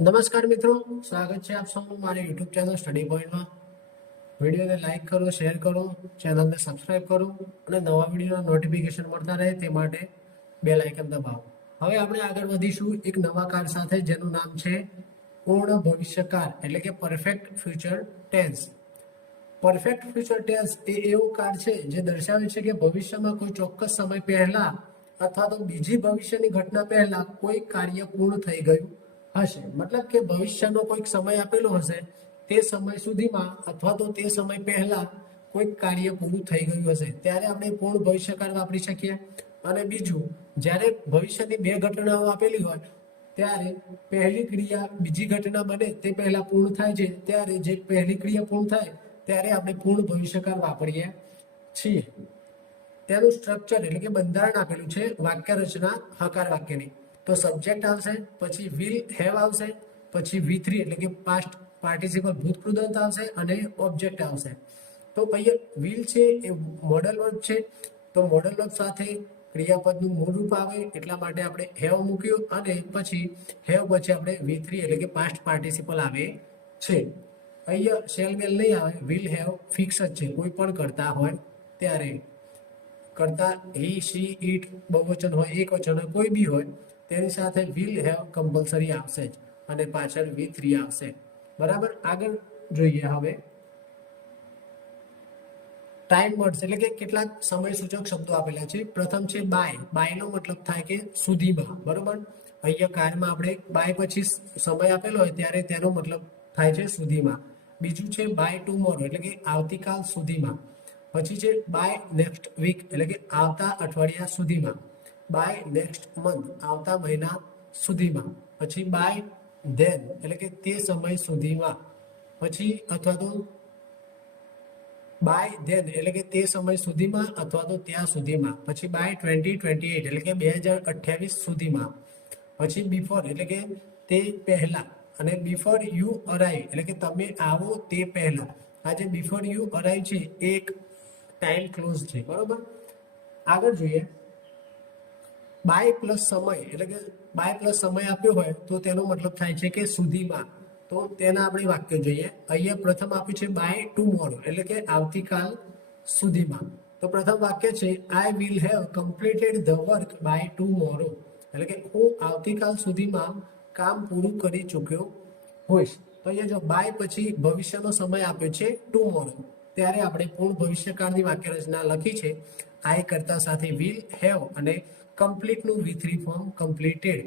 નમસ્કાર મિત્રો, સ્વાગત છે આપ સૌનું મારી યુટ્યુબ ચેનલ સ્ટડી પોઈન્ટમાં. વિડીયોને લાઇક કરો, શેર કરો, ચેનલને સબસ્ક્રાઇબ કરો અને નવા વિડીયોના નોટિફિકેશન મળતા રહે તે માટે બેલ આઇકન દબાવો. હવે આપણે આગળ વધીશું એક નવા કાર્ડ સાથે જેનું નામ છે પૂર્ણ ભવિષ્યકાળ એટલે કે perfect future tense. Perfect future tense એ એવું કાર્ડ છે જે દર્શાવે છે કે ભવિષ્યમાં કોઈ ચોક્કસ સમય પહેલા અથવા તો બીજી ભવિષ્યની ઘટના પહેલા કોઈ કાર્ય પૂર્ણ થઈ ગયું હશે. મતલબ કે ભવિષ્યનો કોઈક સમય આપેલો હશે, તે સમય સુધીમાં અથવા તો તે સમય પહેલા કોઈક કાર્ય પૂરું થઈ ગયું હશે ત્યારે આપણે પૂર્ણ ભવિષ્યકાળ વાપરી શકીએ. અને બીજું, જ્યારે ભવિષ્યની બે ઘટનાઓ આપેલી હોય ત્યારે પહેલી ક્રિયા બીજી ઘટના બને તે પહેલા પૂર્ણ થાય છે, ત્યારે જે પહેલી ક્રિયા પૂર્ણ થાય ત્યારે આપણે પૂર્ણ ભવિષ્યકાળ વાપરીએ છીએ. તેનું સ્ટ્રક્ચર એટલે કે બંધારણ આપેલું છે વાક્ય રચના હકાર વાક્યની. તો સબ્જેક્ટ આવશે, પછી વિલ હેવ આવશે, પછી V3 એટલે કે પાસ્ટ પાર્ટિસિપલ ભૂતપૂર્વ આવશે અને ઓબ્જેક્ટ આવશે. તો અહીંયા વિલ છે એ મોડલ વર્બ છે, તો મોડલ વર્બ સાથે ક્રિયાપદનું મૂળ રૂપ આવે એટલા માટે આપણે હેવ મૂક્યું અને પછી હેવ પછી આપણે V3 એટલે કે પાસ્ટ પાર્ટિસિપલ આવે છે. અહીંયા શેલ મેલ નહીં આવે, વિલ હેવ ફિક્સ જ છે કોઈ પણ કરતા હોય ત્યારે. કરતા હી શી ઇટ બહુવચન હોય એકવચન હોય કોઈ બી હોય તેની સાથે વિલ હેવ કમ્પલસરી આવશે જ અને પાછળ V3 આવશે. બરાબર, આગળ જોઈએ. હવે ટાઈમ વર્ડ્સ એટલે કે કેટલાક સમય સૂચક શબ્દો આપેલા છે. પ્રથમ છે બાય. બાયનો મતલબ થાય કે સુધીમાં. બરોબર, અહીંયા કાર્ડમાં આપણે બાય પછી સમય આપેલો હોય ત્યારે તેનો મતલબ થાય છે સુધીમાં. બીજું છે બાય ટુમોરો એટલે કે આવતીકાલ સુધીમાં. પછી છે બાય નેક્સ્ટ વીક એટલે કે આવતા અઠવાડિયા સુધીમાં. બાય નેક્સ્ટ મંથ આવતા મહિના સુધીમાં. પછી બાય ધેન એટલે કે તે સમય સુધીમાં. પછી અથવા તો બાય ધેન એટલે કે તે સમય સુધીમાં અથવા તો ત્યાં સુધીમાં. પછી બાય 2028 એટલે કે 2028 સુધીમાં. પછી બિફોર એટલે કે તે પહેલા અને બિફોર યુ અરાઈવ એટલે કે તમે આવો તે પહેલા. આ જે બિફોર યુ અરાઈવ છે એક ટાઈમ ક્લોઝ છે. બરોબર, આગળ જોઈએ. બાય પ્લસ સમય એટલે કે બાય પ્લસ સમય આપ્યો હોય તો તેનો મતલબ થાય છે કે સુધીમાં. તો તેના આપણે વાક્ય જોઈએ. અહીંયા પ્રથમ આપ્યું છે બાય ટુમોરો એટલે કે આવતીકાલ સુધીમાં. તો પ્રથમ વાક્ય છે I will have completed the work by tomorrow એટલે કે હું આવતીકાલ સુધીમાં કામ પૂરું કરી ચૂક્યો હોઈશ. તો અહીંયા જો બાય પછી ભવિષ્યનો સમય આપ્યો છે ટુમોરો, ત્યારે આપણે પૂર્ણ ભવિષ્યકાળની વાક્ય રચના લખી છે આઈ કરતા સાથે વિલ હેવ અને કમ્પ્લીટનું V3 ફોર્મ કમ્પ્લીટેડ.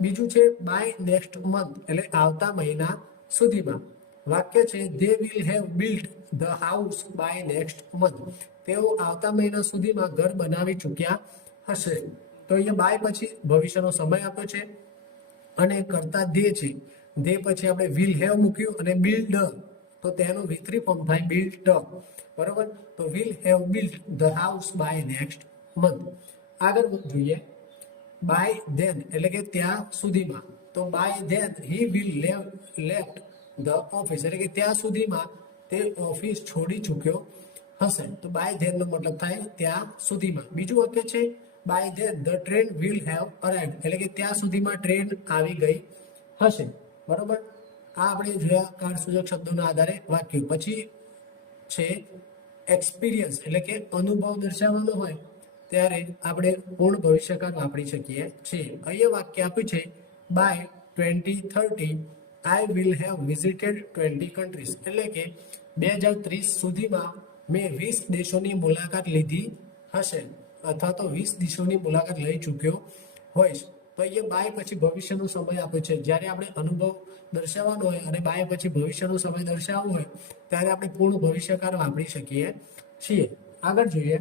બીજું છે બાય નેક્સ્ટ મંથ એટલે આવતા મહિના સુધીમાં. વાક્ય છે they will have built the house by next month. તેઓ આવતા મહિના સુધીમાં ઘર બનાવી ચૂક્યા હશે. તો અહીંયા બાય પછી ભવિષ્યનો સમય આપ્યો છે અને કરતા દે છે. દે પછી આપણે વિલ હેવ મૂક્યું અને બિલ્ડ, તો તેનું V3 ફોર્મ થાય બિલ્ટ. બરોબર, તો will have built the house by next month. આગળ જોઈએ. બાય ધેન એટલે કે ત્યાં સુધીમાં. તો by then he will left the office એટલે કે ત્યાં સુધીમાં તે ઓફિસ છોડી ચૂક્યો હશે. તો બાય ધેન નો મતલબ થાય ત્યાં સુધીમાં. બીજું વાક્ય છે by then the train will have arrived એટલે કે ત્યાં સુધીમાં ટ્રેન આવી ગઈ હશે. બરોબર, આ આપણે જોયા કાર્ડ સૂચક શબ્દોના આધારે વાક્ય. પછી છે એક્સપિરિયન્સ એટલે કે અનુભવ દર્શાવવાનો હોય ત્યારે આપણે પૂર્ણ ભવિષ્યકાળ વાપરી શકીએ છીએ. અહીંયા વાક્ય આપ્યું છે by 2030 I will have visited 20 countries એટલે કે 2030 સુધીમાં મેં 20 દેશોની મુલાકાત લીધી હશે અથવા તો 20 દેશોની મુલાકાત લઈ ચૂક્યો હોઈશ. તો અહીંયા બાય પછી ભવિષ્યનો સમય આપ્યો છે. જ્યારે આપણે અનુભવ દર્શાવવાનો હોય અને બાય પછી ભવિષ્યનો સમય દર્શાવવો હોય ત્યારે આપણે પૂર્ણ ભવિષ્યકાળ વાપરી શકીએ છીએ. આગળ જોઈએ.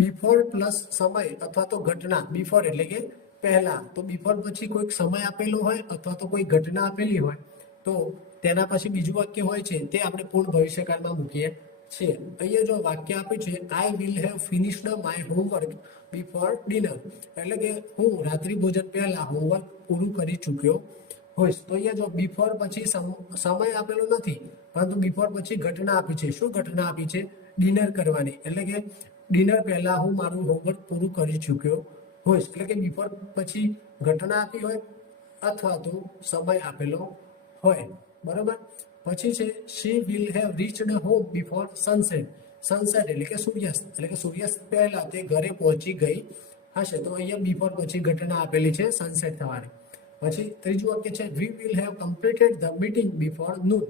બિફોર પ્લસ સમય અથવા તો ઘટના. બિફોર એટલે કે પહેલા, તો બિફોર પછી કોઈક સમય આપેલો હોય અથવા તો કોઈ ઘટના આપેલી હોય તો તેના પછી બીજું વાક્ય હોય છે તે આપણે પૂર્ણ ભવિષ્યકાળમાં મૂકીએ છીએ. અહીંયા જો વાક્ય આપ્યું છે I will have finished my homework before dinner એટલે કે હું રાત્રિ ભોજન પહેલા હોમવર્ક પૂરું કરી ચૂક્યો હોઈશ. તો અહીંયા જો બિફોર પછી સમય આપેલો નથી પરંતુ બિફોર પછી ઘટના આપી છે. શું ઘટના આપી છે? ડિનર કરવાની એટલે કે ડિનર પહેલા હું મારું હોમવર્ક પૂરું કરી ચૂક્યો હોઈશ. એટલે કે બિફોર પછી ઘટના આપી હોય અથવા તો સમય આપેલો હોય, બરોબર. પછી છે she will have reached home before sunset. Sunset એટલે કે સૂર્યાસ્ત, એટલે કે સૂર્યાસ્ત પહેલા તે ઘરે પહોંચી ગઈ હશે. તો અહીંયા બિફોર પછી ઘટના આપેલી છે સનસેટ થવાની. પછી ત્રીજું વાક્ય છે વી will have completed the meeting before noon.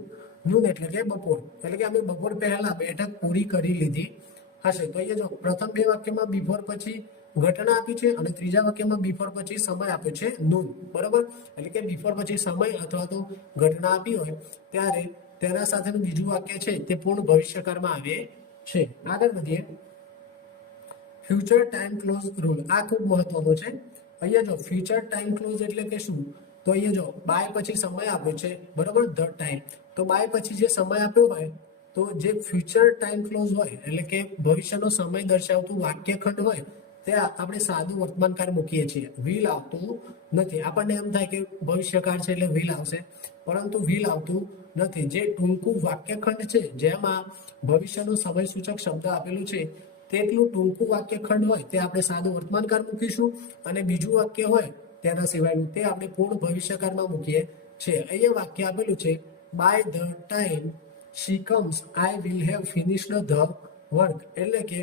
Noon એટલે કે બપોર, એટલે કે અમે બપોર પહેલા બેઠક પૂરી કરી લીધી હશે. તો અહીંયા જો પ્રથમ બે વાક્યમાં બિફોર પછી ઘટના આપી છે અને ત્રીજા વાક્યમાં બિફોર પછી સમય આપ્યો છે નૂન, બરોબર. એટલે કે બિફોર પછી સમય અથવા તો ઘટના આપી હોય ત્યારે તેના સાથેનું બીજું વાક્ય છે તે પૂર્ણ ભવિષ્યકાળમાં આવે છે. આગળ વધીએ. ફ્યુચર ટાઈમ ક્લોઝ રૂલ, આ ખૂબ મહત્વનું છે. અહીંયા જો ફ્યુચર ટાઈમ ક્લોઝ એટલે કે શું, તો અહીંયા જો બાય પછી સમય આપ્યો છે, બરોબર, ધ ટાઈમ. તો બાય પછી જે સમય આપ્યો હોય તો જે ફ્યુચર ટાઈમ ક્લોઝ હોય એટલે કે ભવિષ્યનો સમય દર્શાવતું વાક્યખંડ હોય ત્યાં આપણે સાદું વર્તમાનકાળ મૂકીએ છીએ, વિલ આવતું નથી. આપણને એમ થાય કે ભવિષ્યકાળ છે એટલે વિલ આવશે, પરંતુ વિલ આવતું નથી. જે ટૂંકું વાક્યખંડ છે જેમાં ભવિષ્યનો સમય સૂચક શબ્દ આપેલું છે તેટલું ટૂંકું વાક્યખંડ હોય તે આપણે સાદું વર્તમાનકાળ મૂકીશું, અને બીજું વાક્ય હોય તેના સિવાયનું તે આપણે પૂર્ણ ભવિષ્યકાળમાં મૂકીએ છીએ. અહીંયા વાક્ય આપેલું છે by the time she comes I will have finished the work. એટલે કે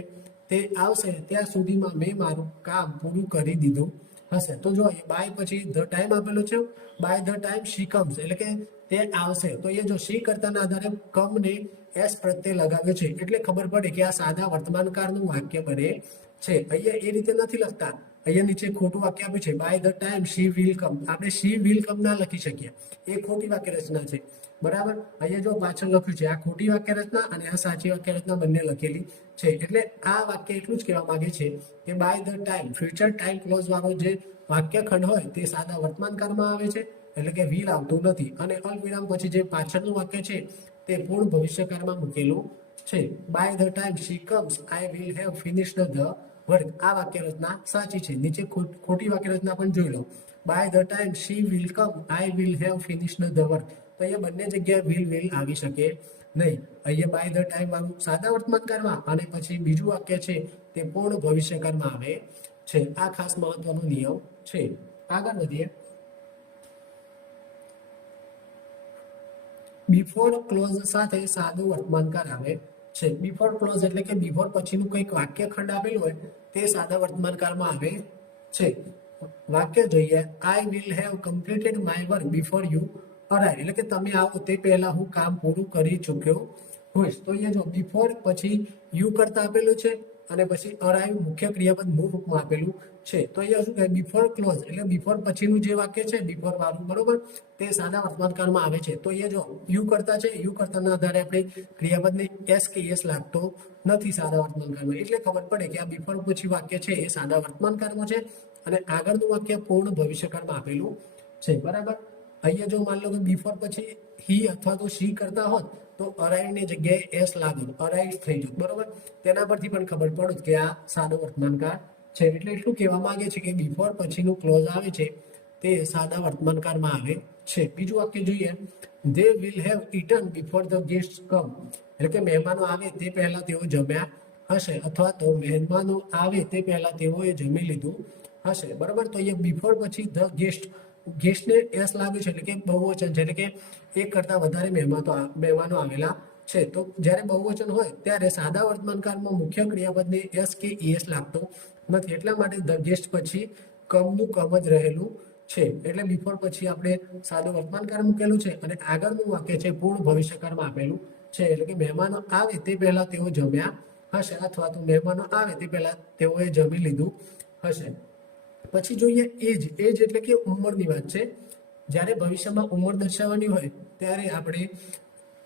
તે આવશે ત્યાં સુધીમાં મેં મારું કામ પૂરું કરી દીધું હશે. તો જો બાય પછી ધ ટાઈમ આપેલો છે, by the time she comes એટલે કે તે આવશે. તો એ જો શી કરતાના આધારે કમને એસ પ્રત્યે લગાવ્યો છે એટલે ખબર પડે કે આ સાદા વર્તમાનકાળનું વાક્ય બને છે. અહીંયા એ રીતે નથી લખતા, અહીંયા નીચે ખોટું વાક્ય આપ્યું છે by the time she will come. આપણે શી વિલ કમ ના લખી શકીએ, એ ખોટી વાક્ય રચના છે, બરાબર. અહીંયા જો પાછળ લખ્યું છે આ ખોટી વાક્ય રચના અને આ સાચી વાક્ય રચના બંને લખેલી છે. એટલે આ વાક્ય એટલું જ કહેવા માંગે છે કે by the time future time clause વાળો જે વાક્યખંડ હોય તે સાદા વર્તમાનકાળમાં આવે છે, એટલે કે વિલ આવતું નથી. અને અલ્પવિરામ પછી જે પાછળનું વાક્ય છે તે પૂર્ણ ભવિષ્યકાળમાં મૂકેલું છે. By the time she comes I will have finished the work. આ વાક્ય રચના સાચી છે. નીચે ખોટી વાક્ય રચના પણ જોઈ લો. By the time she will come I will have finished the work. તો અહીંયા બંને જગ્યાએ વિલ આવી શકે નહીં. અહીંયા બાય ધ ટાઈમ વાળું સાદા વર્તમાનકાળમાં અને પછી બીજું વાક્ય છે તે પૂર્ણ ભવિષ્યકાળમાં આવે છે. આ ખાસ મહત્વનો નિયમ છે. આગળ વધીએ. બિફોર ક્લોઝ સાથે સાદું વર્તમાનકાળ આવે છે. બિફોર ક્લોઝ એટલે કે બિફોર પછીનું કંઈક વાક્યખંડ આપેલું હોય તે સાદા વર્તમાનકાળમાં આવે છે. વાક્ય જોઈએ આઈ will have completed my work before you arrive. એટલે કે તમે આવો તે પહેલા હું કામ પૂરું કરી ચૂક્યો હોઈશ. તો અહીંયા જો બિફોર પછી યુ કરતા આપેલું છે અને પછી અરાઇવ મુખ્ય ક્રિયાપદ મૂળ રૂપમાં આપેલું છે. તો અહીંયા શું કહે બિફોર ક્લોઝ એટલે બિફોર પછીનું જે વાક્ય છે બિફોર વાળું, બરોબર, તે સાદા વર્તમાનકાળમાં આવે છે. તો અહીંયા જો યુ કરતા છે, યુ કરતાના આધારે આપણે ક્રિયાપદને એસ કે એસ લાગતો નથી સાદા વર્તમાનકાળમાં, એટલે ખબર પડે કે આ બિફોર પછી વાક્ય છે એ સાદા વર્તમાનકાળમાં છે અને આગળનું વાક્ય પૂર્ણ ભવિષ્યકાળમાં આપેલું છે, બરાબર. અહીંયા જો માની લો કે બિફોર પછી હી અથવા તો શી કરતા હોત તો અરાઇવ ની જગ્યાએ એસ લાગત, અરાઇવ થઈ જતું, બરોબર. તેના પરથી પણ ખબર પડત કે આ સાદો વર્તમાનકાળ છે. એટલે એટલું કહેવા માંગે છે કે બિફોર પછીનું ક્લોઝ આવે છે તે સાદા વર્તમાનકાળમાં આવે છે. બીજું વાક્ય જોઈએ they will have eaten before the guest come. એટલે કે મહેમાનો આવે તે પહેલા તેઓ જમ્યા હશે અથવા તો મહેમાનો આવે તે પહેલા તેઓએ જમી લીધું હશે, બરોબર. તો અહીંયા બિફોર પછી ધ ગેસ્ટને એસ લાગ્યું છે એટલે કે બહુવચન છે, એટલે કે એક કરતા વધારે મહેમાનો આવેલા છે. તો જ્યારે બહુવચન હોય ત્યારે સાદા વર્તમાનકાળમાં મુખ્ય ક્રિયાપદને એસ કે ઈએસ લાગતો નથી. એટલા માટે ધ ગેસ્ટ પછી કમનું કમ જ રહેલું છે. એટલે બિફોર પછી આપણે સાદું વર્તમાનકાળ મૂકેલું છે અને આગળનું વાક્ય છે પૂર્ણ ભવિષ્યકાળમાં આપેલું છે. એટલે કે મહેમાનો આવે તે પહેલા તેઓ જમ્યા હશે અથવા તો મહેમાનો આવે તે પહેલા તેઓએ જમી લીધું હશે. પછી જોઈએ એજ. એજ એટલે કે ઉંમરની વાત છે. જ્યારે ભવિષ્યમાં ઉંમર દર્શાવવાની હોય ત્યારે આપણે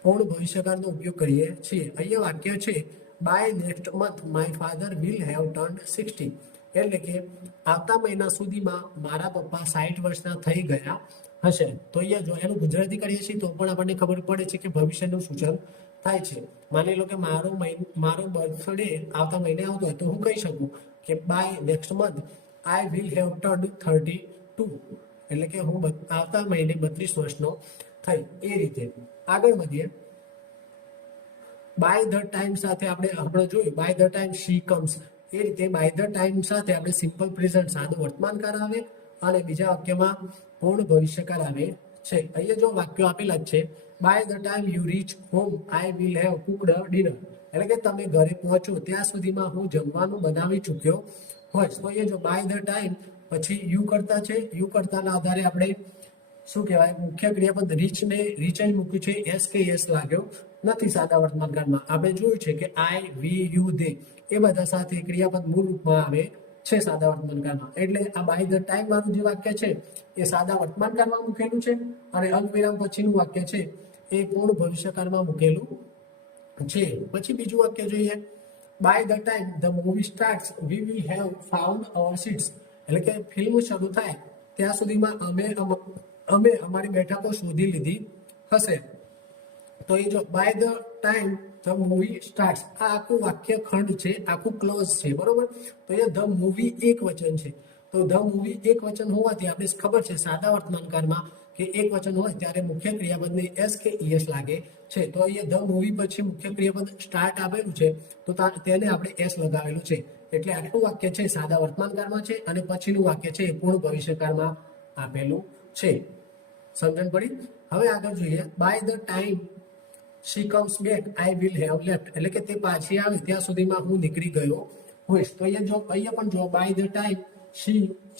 પૂર્ણ ભવિષ્યકાળનો ઉપયોગ કરીએ છીએ. અહીંયા વાક્ય છે by next month my father will have turned 60. એટલે કે આવતા મહિના સુધીમાં મારા પપ્પા 60 વર્ષના થઈ ગયા હશે. તો અહીંયા જો એનું ગુજરાતી કરીએ છીએ તો પણ આપણને ખબર પડે છે કે ભવિષ્યનું સૂચન થાય છે. માની લો કે મારો બર્થડે આવતા મહિને આવતો હોય તો હું કહી શકું કે by next month I will have turned 32. એટલે કે હું આવતા મહિને 32 વર્ષનો થઈ. એ રીતે આગળ વધીએ. બાય ધ ટાઈમ સાથે આપણે જોયું by the time she comes. એ રીતે બાય ધ ટાઈમ સાથે આપણે સિમ્પલ પ્રેઝન્ટ સાદું વર્તમાનકાળ આવે અને બીજા વાક્યમાં પૂર્ણ ભવિષ્યકાળ આવે છે. અહીંયા જો વાક્યો આપેલા જ છે, by the time you reach home I will have cooked dinner, એટલે કે તમે ઘરે પહોંચો ત્યાં સુધીમાં હું જમવાનું બનાવી ચૂક્યો હોય. તો અહીંયા જો બાય ધ ટાઈમ પછી યુ કરતા છે, યુ કરતાના આધારે આપણે શું કહેવાય મુખ્ય ક્રિયાપદ રીચ જ મૂક્યું છે, એસ કે એસ લાગ્યો નથી સાદા વર્તમાન કાળમાં. આપણે જોયું છે કે આઈ, વી, યુ, દે એ બધા સાથે ક્રિયાપદ મૂળ રૂપમાં આવે છે સાદા વર્તમાન કાળમાં. એટલે આ બાય ધ ટાઈમ વાળું જે વાક્ય છે એ સાદા વર્તમાન કાળમાં મૂકેલું છે, અને અલ્પવિરામ પછીનું વાક્ય છે એ પૂર્ણ ભવિષ્યકાળમાં મૂકેલું છે. પછી બીજું વાક્ય જોઈએ, by the time the movie starts we will have found our seats, એટલે કે ફિલ્મ શરૂ થાય ત્યાં સુધીમાં અમે અમારી બેઠકો શોધી લીધી હશે. તો એ જો by the time the movie starts, આ આખું વાક્ય ખંડ છે, આખું ક્લોઝ છે, બરોબર. તો એ ધ મૂવી એક વચન છે. તો ધ મૂવી એક વચન હોવાથી આપણે ખબર છે સાદા વર્તમાનકાળમાં કે એક વચન હોય ત્યારે મુખ્ય ક્રિયાપદને એસ કે ઈએસ લાગે છે. તો અહીંયા ધ મૂવી પછી મુખ્ય ક્રિયાપદ સ્ટાર્ટ આપેલું છે તો તેને આપણે એસ લગાવેલું છે. એટલે આટલું વાક્ય છે સાદા વર્તમાનકાળમાં છે, અને પછીનું વાક્ય છે પૂર્ણ ભવિષ્યકાળમાં આપેલું છે. સમજણ પડી? હવે આગળ જોઈએ, by the time she comes back I will have left, એટલે કે તે પાછી આવે ત્યાં સુધીમાં હું નીકળી ગયો હોઈશ. તો અહીંયા પણ જો બાય ધ ટાઈમ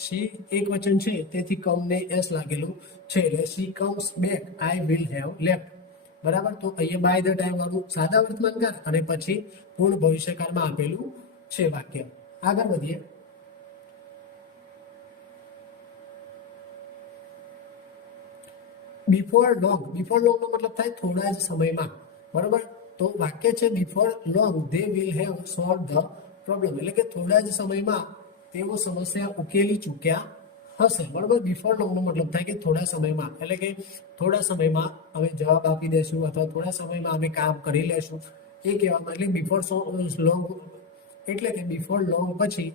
શી એક વચન છે તેથી કમને એસ લાગેલું છે, એટલે she comes back I will have left, બરાબર. તો અહીંયા બાય ધ ટાઈમ વાળું સાદા વર્તમાનકાળ અને પછી પૂર્ણ ભવિષ્યકાળમાં આપેલું છે વાક્ય. આગળ વધીએ. બિફોર લોંગ નો મતલબ થાય થોડા જ સમયમાં, બરોબર. તો વાક્ય છે before long they will have solve the problem, એટલે કે થોડા જ સમયમાં તેઓ સમસ્યા ઉકેલી ચૂક્યા હશે, બરોબર. બિફોર લોંગ નો મતલબ થાય કે થોડા સમયમાં, એટલે કે થોડા સમયમાં અમે જવાબ આપી દઈશું અથવા થોડા સમયમાં અમે કામ કરી લેશું, એ કહેવામાં. એટલે બિફોર લોંગ એટલે કે બિફોર લોંગ પછી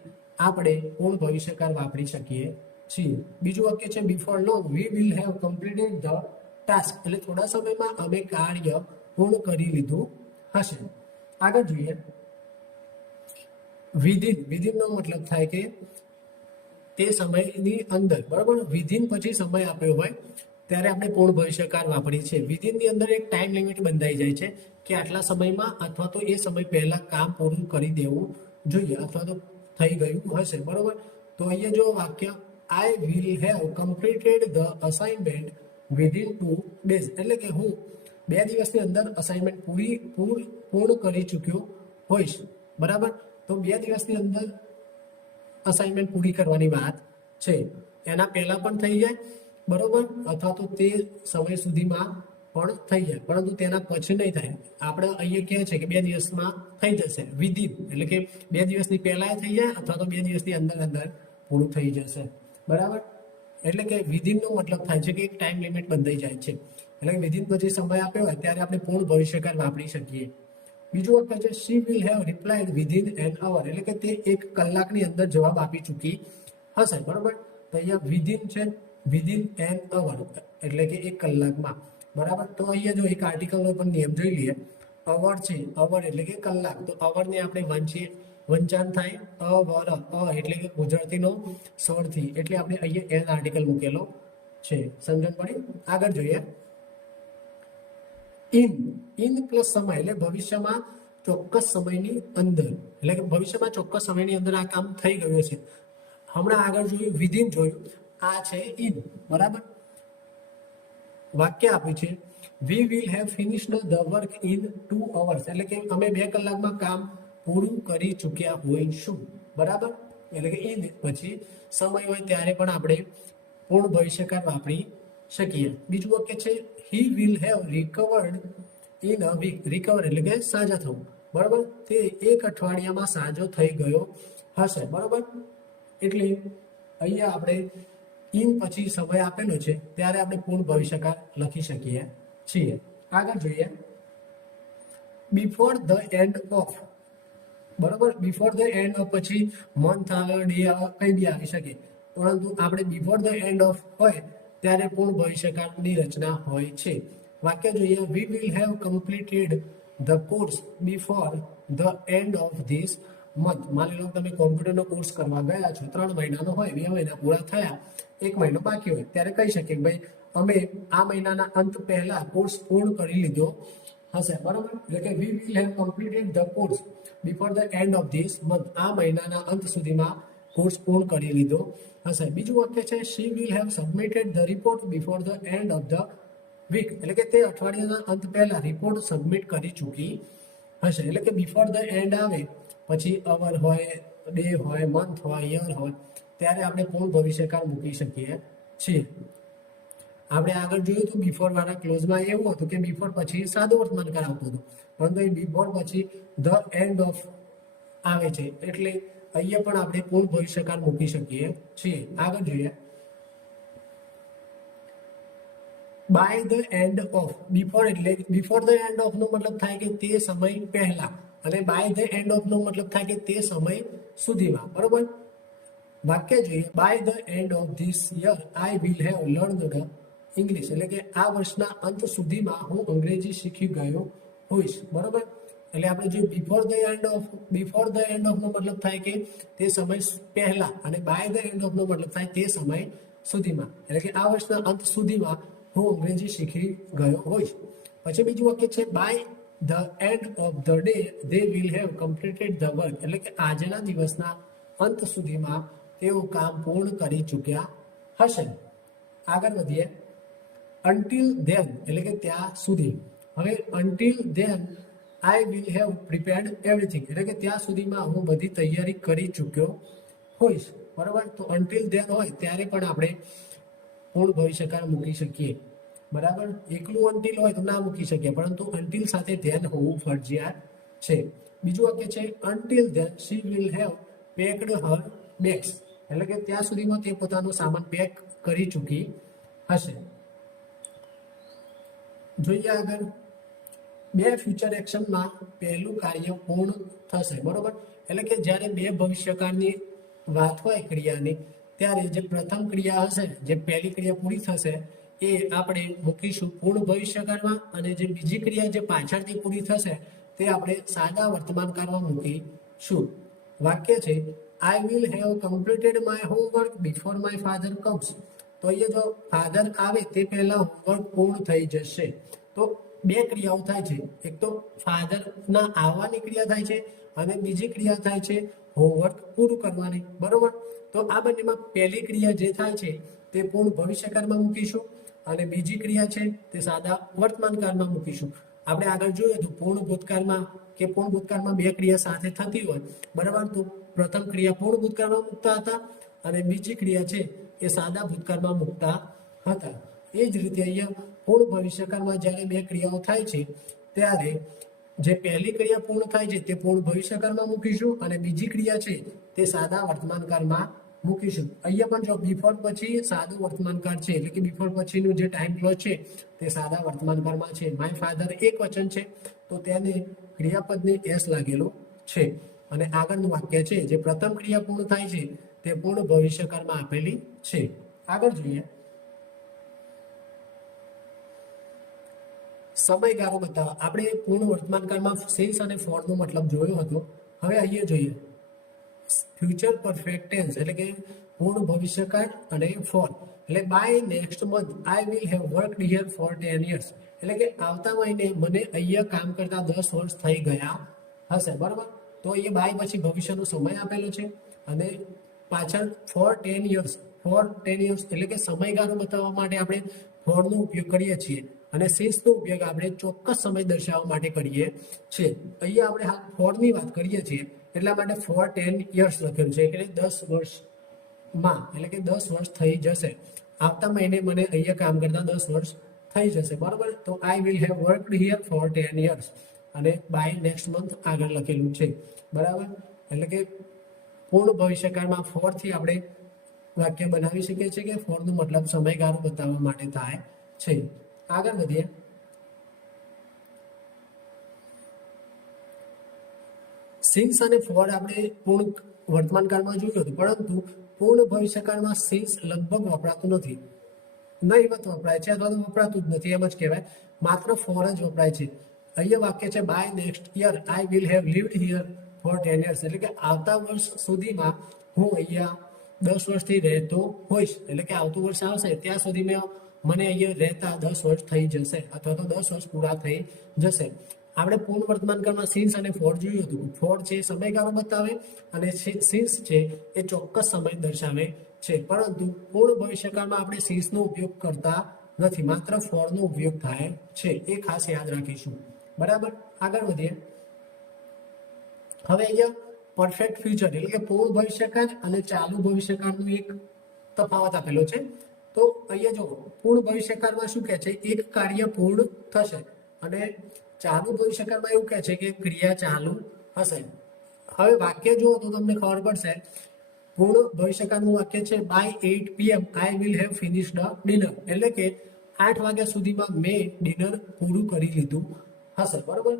આપણે પૂર્ણ ભવિષ્યકાળ વાપરી શકીએ છીએ. બીજું વાક્ય છે before long V will have completed the task, એટલે થોડા સમયમાં અમે કાર્ય પૂર્ણ કરી લીધું હશે. આગળ જોઈએ, વિધિન નો મતલબ થાય કે તે સમયની અંદર, બરાબર. વિધિન પછી સમય આપ્યો હોય ત્યારે આપણે પૂર્ણ ભવિષ્યકાળ વાપરીએ છીએ. વિધિનની અંદર એક ટાઈમ લિમિટ બંધાઈ જાય છે કે આટલા સમયમાં અથવા તો એ સમય પહેલા કામ પૂરું કરી દેવું જોઈએ અથવા તો થઈ ગયું હશે, બરોબર. તો અહીંયા જો વાક્ય આઈ will have completed the assignment within 2 days, એટલે કે હું 2 દિવસની અંદર અસાઇનમેન્ટ પૂર્ણ કરી ચૂક્યો હોઈશ, બરાબર. તો 2 દિવસની અંદર અસાઇનમેન્ટ પૂરી કરવાની વાત છે. એના પહેલા પણ થઈ જાય, બરોબર, અથવા તો તે સમય સુધીમાં પણ થઈ જાય, પરંતુ તેના પછી નહીં થાય. આપણે અહીંયા કહે છે કે 2 દિવસમાં થઈ જશે, વિધિન એટલે કે 2 દિવસની પહેલા થઈ જાય અથવા તો 2 દિવસની અંદર પૂરું થઈ જશે, બરાબર. એટલે કે વિધિનનો મતલબ થાય છે કે એક ટાઈમ લિમિટ બંધાઈ જાય છે, એટલે કે વિધિન પછી સમય આપ્યો હોય ત્યારે આપણે પૂર્ણ ભવિષ્યકાળ વાપરી શકીએ. બીજું વાક્ય છે she will have replied within an hour, એટલે કે તે 1 કલાકની અંદર જવાબ આપી ચૂકી હશે, બરોબર. તો અહીંયા વિધિન છે, વિધિન એન અવર એટલે કે 1 કલાકમાં, બરાબર. તો અહીંયા જો એક આર્ટિકલનો પણ નિયમ જોઈ લઈએ. અવર છે, અવર એટલે કે કલાક, તો અવરને આપણે વંચાન થાય અવર, એટલે કે ગુજરાતીનો સ્વરથી, એટલે આપણે અહીંયા એન આર્ટિકલ મૂકેલો છે. સમજણ પડી? આગળ જોઈએ, ઇન પ્લસ સમય એટલે ભવિષ્યમાં ચોક્કસ સમયની અંદર, એટલે કે ભવિષ્યમાં ચોક્કસ સમયની અંદર આ કામ થઈ ગયું છે. હમણાં આગળ જોયું વિધિન જોયું, આ છે ઇન, બરાબર. વાક્ય આપ્યું છે વી will have finished the work in 2 hours, એટલે કે અમે 2 કલાકમાં કામ પૂરું કરી ચૂક્યા હોઈશું, બરાબર. એટલે કે ઇન પછી સમય હોય ત્યારે પણ આપણે પૂર્ણ ભવિષ્યકાળ વાપરી શકીએ. બીજું વાક્ય છે he will have recovered in a week, recover એટલે કે સાજા થવું, બરાબર. તે 1 અઠવાડિયામાં સાજો થઈ ગયો હશે, બરાબર. એટલે અહીંયા આપણે ઇન પછી સમય આપેલો છે ત્યારે આપણે પૂર્ણ ભવિષ્યકાળ લખી શકીએ છીએ. આગળ જોઈએ, બિફોર ધ એન્ડ ઓફ, બરાબર. બિફોર ધ એન્ડ ઓફ પછી મંથ આવે, ડે આવે, કંઈ બી આવી શકે, પરંતુ આપણે બિફોર ધ એન્ડ ઓફ હોય ત્યારે પૂર્ણ ભવિષ્યકાળની રચના હોય છે. વાક્ય જોઈએ, વી will have completed the course before the end of this month. માની લો તમે કોમ્પ્યુટરનો કોર્સ કરવા ગયા છો, 3 મહિનાનો હોય, 2 મહિના પૂરા થયા, 1 મહિનો બાકી હોય, ત્યારે કહી શકીએ ભાઈ અમે આ મહિનાના અંત પહેલા કોર્સ પૂર્ણ કરી લીધો હશે, બરાબર. એટલે કે વી will have completed the course before the end of this month. આ મહિનાના અંત સુધીમાં કોર્સ પૂર્ણ કરી લીધો હશે. બીજું વાક્ય છે she will have submitted the report before the end of the week. એટલે કે તે અઠવાડિયાના અંત પહેલા રિપોર્ટ સબમિટ કરી ચૂકી હશે. એટલે કે બિફોર ધ એન્ડ આવે પછી અવર હોય, ડે હોય, મંથ હોય, યર હોય, ત્યારે આપણે પૂર્ણ ભવિષ્યકાળ મૂકી શકીએ છીએ. આપણે આગળ જોયું હતું બિફોર વાળા ક્લોઝમાં એવું હતું કે બિફોર પછી સાદું વર્તમાનકાળ આવતું હતું, પરંતુ એ બિફોર પછી ધ એન્ડ ઓફ આવે છે, એટલે અહીંયા પણ આપણે પૂર્ણ ભવિષ્યકાળ મૂકી શકીએ છીએ. આગળ જોઈએ by the end of. Before એટલે બિફોર ધ એન્ડ ઓફ નો મતલબ થાય કે તે સમય પહેલા, અને બાય ધ એન્ડ ઓફ નો મતલબ થાય કે તે સમય સુધીમાં, બરોબર. વાક્ય જોઈએ by the end of this year I will have learned the English. એટલે કે આ વર્ષના અંત સુધીમાં હું અંગ્રેજી શીખી ગયો હોઈશ, બરોબર. એટલે આપણે જો બિફોર ધ એન્ડ ઓફ નો મતલબ થાય કે તે સમય પહેલા, અને બાય ધ એન્ડ ઓફ નો મતલબ થાય તે સમય સુધીમાં. એટલે કે આ વર્ષના અંત સુધીમાં હું અંગ્રેજી શીખી ગયો હોઈશ. પછી બીજું વાક્ય છે by the end of the day they will have completed the work. એટલે કે આજના દિવસના અંત સુધીમાં તેઓ કામ પૂર્ણ કરી ચૂક્યા હશે. આગળ વધીએ until then એટલે કે ત્યાં સુધી. હવે until then I will have prepared everything. એટલે કે ત્યાં સુધીમાં હું બધી તૈયારી કરી ચૂક્યો હોઈશ, બરાબર. તો until then હોય ત્યારે પણ આપણે પૂર્ણ ભવિષ્યકાળ મૂકી શકીએ, બરાબર. એકલું until હોય તો ના મૂકી શકીએ, પરંતુ until સાથે then હોવું ફરજિયાત છે. બીજું વાક્ય છે until then she will have packed her bags. એટલે કે ત્યાં સુધીમાં તે પોતાનો સામાન પેક કરી ચૂકી હશે. જોઈએ આગળ બે ફ્યુચર એક્શનમાં પહેલું કાર્ય પૂર્ણ થશે, બરોબર. એટલે કે જ્યારે બે ભવિષ્યકાળની વાત હોય ક્રિયાની, ત્યારે જે પ્રથમ ક્રિયા હશે, જે પહેલી ક્રિયા પૂરી થશે, એ આપણે મૂકીશું પૂર્ણ ભવિષ્યકાળમાં, અને જે બીજી ક્રિયા જે પાછળથી પૂરી થશે તે આપણે સાદા વર્તમાનકાળમાં મૂકીશું. વાક્ય છે I will have completed my homework before my father comes. તો અહીંયા જો ફાધર આવે તે પહેલા હોમવર્ક પૂર્ણ થઈ જશે. તો બે ક્રિયાઓ થાય છે, એક તો ફાધરના આવવાની ક્રિયા થાય છે, અને બીજી ક્રિયા થાય છે હોમવર્ક પૂરું કરવાની, બરોબર. તો આ બંનેમાં પહેલી ક્રિયા જે થાય છે તે પૂર્ણ ભવિષ્યકાળમાં મૂકીશું, અને બીજી ક્રિયા છે તે સાદા વર્તમાનકાળમાં મૂકીશું. આપણે આગળ જોયું હતું પૂર્ણ ભૂતકાળમાં બે ક્રિયા સાથે થતી હોય, બરાબર. તો પ્રથમ ક્રિયા પૂર્ણ ભૂતકાળમાં મૂકતા હતા, અને બીજી ક્રિયા છે એ સાદા ભૂતકાળમાં મૂકતા હતા. એ જ રીતે અહીંયા પૂર્ણ ભવિષ્યકાળમાં જ્યારે બે ક્રિયાઓ થાય છે ત્યારે જે પહેલી ક્રિયા પૂર્ણ થાય છે તે પૂર્ણ ભવિષ્યકાળમાં મૂકીશું, અને બીજી ક્રિયા છે તે સાદા વર્તમાનકાળમાં મૂકીશું. અહીંયા પણ જો બિફોર પછી સાદું વર્તમાનકાળ છે, એટલે કે બિફોર પછીનું જે ટાઈમ ક્લોઝ છે તે સાદા વર્તમાનકાળમાં છે. માય ફાધર એક વચન છે તો તેને ક્રિયાપદને એસ લાગેલો છે, અને આગળનું વાક્ય છે જે પ્રથમ ક્રિયા પૂર્ણ થાય છે તે પૂર્ણ ભવિષ્યકાળમાં આપેલી છે. આગળ જોઈએ સમયગાળો બતાવવા. આપણે પૂર્ણ વર્તમાનકાળમાં સિન્સ અને ફોરનો મતલબ જોયો હતો. હવે અહીંયા જોઈએ ફ્યુચર પરફેક્ટ ટેન્સ, એટલે કે પૂર્ણ ભવિષ્યકાળ અને ફોર. એટલે by next month I will have worked here for 10 years. એટલે કે આવતા મહિને મને અહીંયા કામ કરતા 10 વર્ષ થઈ ગયા હશે, બરાબર. તો અહીંયા બાય પછી ભવિષ્યનો સમય આપેલો છે, અને પાછળ ફોર 10 years એટલે કે સમયગાળો બતાવવા માટે આપણે ફોરનો ઉપયોગ કરીએ છીએ, અને સિન્સનો ઉપયોગ આપણે ચોક્કસ સમય દર્શાવવા માટે કરીએ છીએ. અહીંયા આપણે હા ફોરની વાત કરીએ છીએ, એટલા માટે ફોર 10 years લખેલું છે, એટલે 10 વર્ષમાં, એટલે કે 10 વર્ષ થઈ જશે. આવતા મહિને મને અહીંયા કામ કરતા 10 વર્ષ થઈ જશે, બરાબર. તો આઈ will have worked here for 10 years, અને બાય નેક્સ્ટ મંથ આગળ લખેલું છે, બરાબર. એટલે કે પૂર્ણ ભવિષ્યકાળમાં ફોરથી આપણે વાક્ય બનાવી શકીએ છીએ કે ફોરનો મતલબ સમયગાળો બતાવવા માટે થાય છે. આગળ વધીએ સિન્સ અને ફોર આપણે પૂર્ણ વર્તમાનકાળમાં જોયું હતું, પરંતુ પૂર્ણ ભવિષ્યકાળમાં સિન્સ લગભગ વપરાતું નથી, નહીવત વપરાય છે, અથવા તો વપરાતું જ નથી એમ જ કહેવાય. માત્ર ફોર જ વપરાય છે. અહીંયા વાક્ય છે by next year I will have lived here for 10 years એટલે કે આવતા વર્ષ સુધીમાં હું અહીંયા 10 વર્ષથી રહેતો હોઈશ, એટલે કે આવતું વર્ષ આવશે ત્યાં સુધી મને અહીંયા રહેતા 10 વર્ષ થઈ જશે અથવા તો 10 વર્ષ પૂરા થઈ જશે. આપણે પૂર્ણ વર્તમાન કાળમાં સિન્સ અને ફોર જોયું હતું. ફોર છે સમયગાળો બતાવે અને સિન્સ છે એ ચોક્કસ સમય દર્શાવે છે, પરંતુ પૂર્ણ ભવિષ્યકાળમાં આપણે સિન્સનો ઉપયોગ કરતા નથી, માત્ર ફોરનો ઉપયોગ થાય છે. એ ખાસ યાદ રાખીશું. બરાબર, આગળ વધીએ. હવે અહીંયા પરફેક્ટ ફ્યુચર એટલે કે પૂર્ણ ભવિષ્યકાળ અને ચાલુ ભવિષ્યકાળનો એક તફાવત આપેલો છે. તો અહીંયા જો પૂર્ણ ભવિષ્યકાળમાં શું કહે છે, એક કાર્ય પૂર્ણ થશે અને ચાલુ ભવિષ્યકાળમાં એવું કહે છે કે ક્રિયા ચાલુ હશે. હવે વાક્ય જુઓ તો તમને ખબર પડશે. પૂર્ણ ભવિષ્યકાળનું વાક્ય છે by 8 PM I will have finish the dinner, એટલે કે 8 વાગ્યા સુધીમાં મેં ડિનર પૂરું કરી લીધું હશે. બરોબર,